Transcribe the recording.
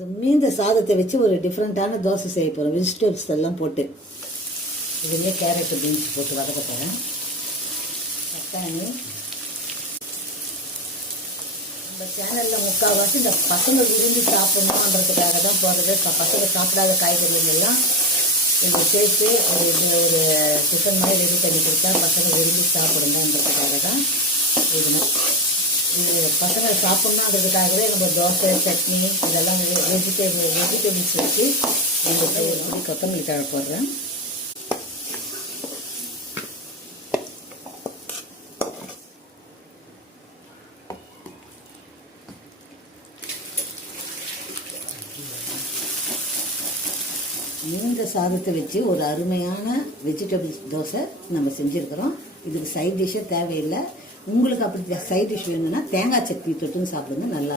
அது மீந்த சாதத்தை வச்சு ஒரு டிஃப்ரெண்ட்டான தோசை செய்ய போகிறோம் வெஜிடபிள்ஸ் எல்லாம் போட்டு. இதுலேயே கேரட்டு பீன்ஸ் போட்டு வதக்க போகிறேன் தக்காளி. நம்ம சேனலில் முக்கால்வாசி இந்த பசங்க விரும்பி சாப்பிடணுன்றதுக்காக தான் போடுறது. பசங்க சாப்பிடாத காய்கறிகள் எல்லாம் இதை சேர்த்து ஒரு இது ஒரு டிஃபன் மாதிரி ரெடி பண்ணி கொடுத்தா பசங்க விரும்பி சாப்பிடுங்கன்றதுக்காக தான் இது இது. பசங்க சாப்பிட்ணுன்றதுக்காகவே நம்ம தோசை சட்னி இதெல்லாம் வெஜிடபிள் வெஜிடபிள்ஸ் வச்சு நம்ம செய்யணும் கொத்தமல்லி தழை போடுறேன். இந்த சாதத்தை வச்சு ஒரு அருமையான வெஜிடபிள்ஸ் தோசை நம்ம செஞ்சுருக்கிறோம். இதுக்கு சைட் டிஷ்ஷே தேவையில்லை. உங்களுக்கு அப்படி சைட் டிஷ் வேணும்னா தேங்காய் சட்னி தொட்டுன்னு சாப்பிடுங்க நல்லா